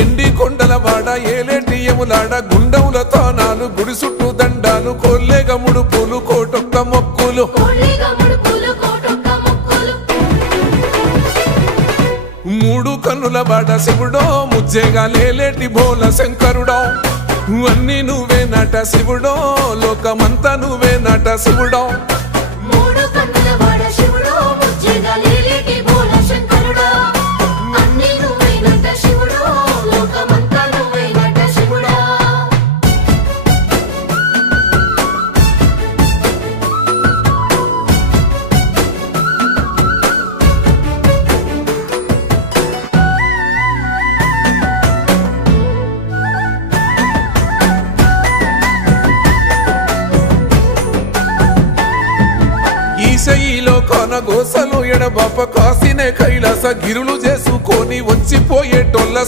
ఎండి కొండల వాడ ఏలేటి యములాడ గుండముల తానాలు గుడి చుట్టూ దండాలు కొల్లేగ ముడుపులు కోటొక్క మొక్కులు మూడు కన్నుల వాడ శివుడో ముజ్జేగా లేలేటి బోల శంకరుడో అన్ని నువ్వే నట శివుడో లోకమంతా నువ్వే నట శివుడో ఈశయిలో కొనగోసలు ఎడబాప కాసినే కైలాస గిరులు చేసుకొని వచ్చిపోయేటోళ్ళ